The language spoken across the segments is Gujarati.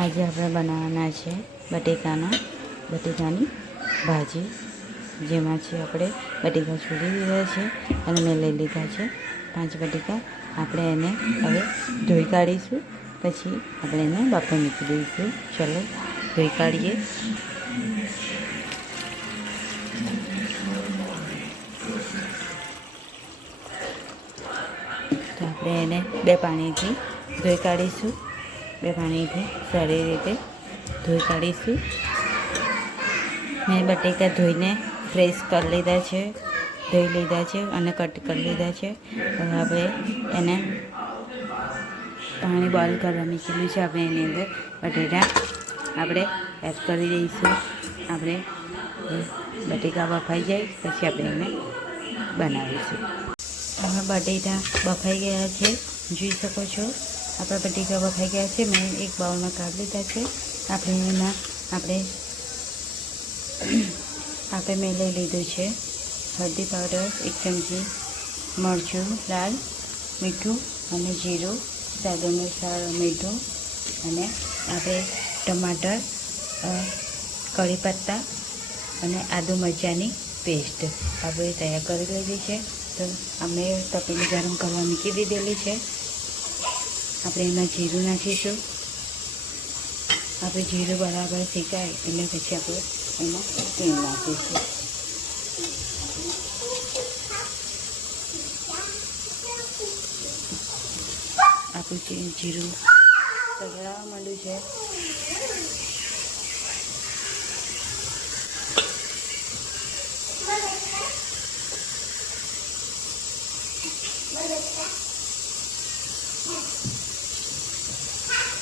આજે આપણે બનાવવાના છે બટેકાની ભાજી, જેમાં છે આપણે બટેકા છોડી દીધા છે અને મેં લઈ લીધા છે 5 બટેકા. આપણે એને હવે ધોઈ કાઢીશું, પછી આપણે એને બાફા મૂકી દઈશું. ચલો ધોઈ કાઢીએ. તો આપણે એને 2 પાણીથી ધોઈ કાઢીશું. 2 પાણીથી સારી રીતે ધોઈ કાઢીશું. મેં બટેકા ધોઈને ફ્રેશ કરી લીધા છે, ધોઈ લીધા છે અને કટ કરી લીધા છે. હવે આપણે એને પાણી બોઇલ કરવા મૂકેલું છે. આપણે એની અંદર બટેટા આપણે એડ કરી દઈશું. આપણે બટેકા બફાઈ જાય પછી આપણે એને બનાવીશું. હવે બટેટા બફાઈ ગયા છે, જોઈ શકો છો. આપણા બટેકા બફાઈ ગયા છે. મેં એક બાઉલમાં કાઢી લીધા છે. આપણે મેં લઈ લીધું છે હળદી પાવડર 1 ચમચી, મરચું લાલ, મીઠું અને જીરું, સ્વાદ અનુસાર મીઠું, અને આપણે ટમાટર, કઢી પત્તા અને આદુ મરચાંની પેસ્ટ આપણે તૈયાર કરી લીધી છે. તો અમે તપેલી ગરમ કરવા મૂકી દીધેલી છે. આપણે એમાં જીરું નાખીશું. આપણે જીરું બરાબર શેકાય એટલે પછી આપણે એમાં તેલ નાખીશું. આપણું જીરું સગળાવા માંડ્યું છે.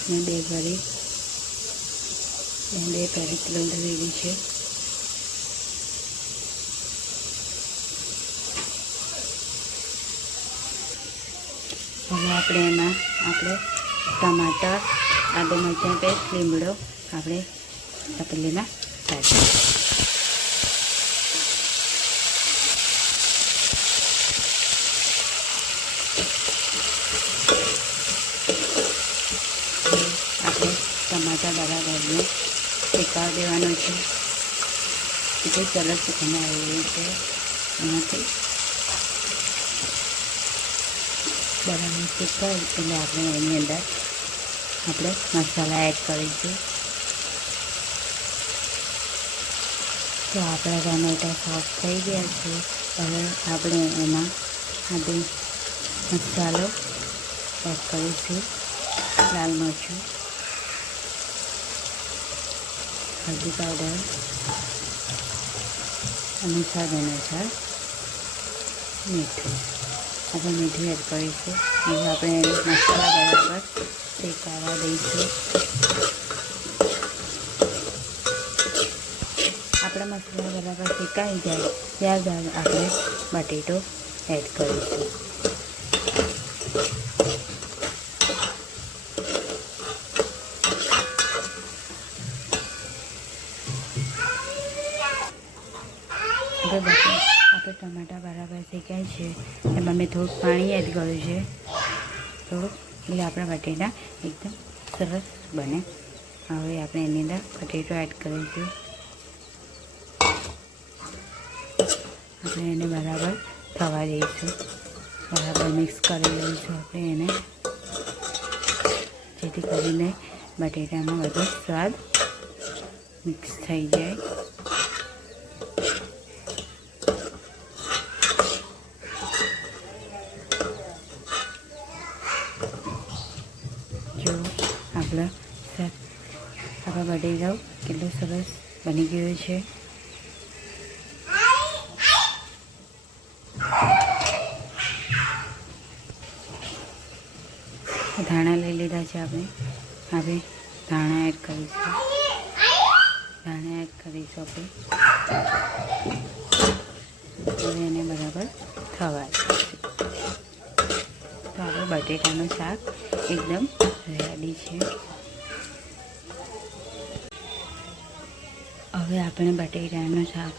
મેં 2 ઘડી લંડરેલી છે. હવે આપણે એમાં ટમાટર, આદુ મરચાં પેસ્ટ, લીમડો આપણે તપેલીમાં કાઢીએ. આપણે ટમાટર બરાબરને શેકાવા દેવાનું છે. એટલું સરસ એને આવી છે. એમાંથી બરાબર શેકાય એટલે આપણે એની અંદર મસાલા એડ કરીશું. તો આપણા ટામેટાં સોફ્ટ થઈ ગયા છે. હવે આપણે એમાં મસાલો એડ કરીશું. લાલ મરચું, હળદી પાવડર અને સ્વાદ અનુસાર મીઠું. આપણે મીઠું એડ કરીશું. હવે આપણે મસાલા બરાબર શેકાવા દઈશું. આપણા મસાલા બરાબર શેકાઈ જાય ત્યારબાદ આપણે બટેટો એડ કરીશું. આપણે ટમાટા બરાબર શેકાય છે. એમાં મેં થોડુંક પાણી એડ કર્યું છે, એટલે આપણા બટેટા એકદમ સરસ બને. હવે આપણે એની અંદર બટેટો એડ કરીશું. આપણે એને બરાબર થવા દઈશું. બરાબર મિક્સ કરી લઈશું આપણે એને, જેથી કરીને બટેટામાં બધો સ્વાદ મિક્સ થઈ જાય. જો આપણા બટેકાઓ કેટલું સરસ બની ગયું છે. ધાણા લઈ લીધા છે આપણે. હવે ધાણા એડ કરીશું. હવે એને બરાબર થવા દઈશું. તો આપણે બટેટાનું શાક એકદમ રેડી છે. હવે આપણે બટેટાનું શાક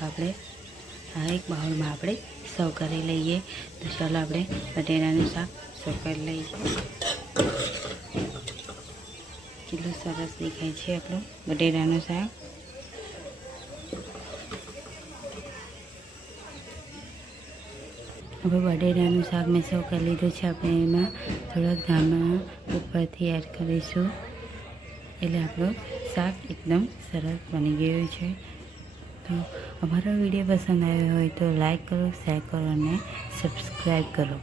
એક બાઉલમાં આપણે સર્વ કરી લઈએ. તો ચાલો આપણે બટેટાનું શાક સર્વ કરી લઈએ. કેટલું સરસ દેખાય છે આપણું બટેટાનું શાક. હવે બટેટાનું શાક મેં સૌ કરી લીધું છે. આપણે એમાં થોડાક ધાણા ઉપરથી એડ કરીશું એટલે આપણું શાક એકદમ સરસ બની ગયું છે. તો અમારો વિડીયો પસંદ આવ્યો હોય તો લાઈક કરો, શેર કરો અને સબસ્ક્રાઈબ કરો.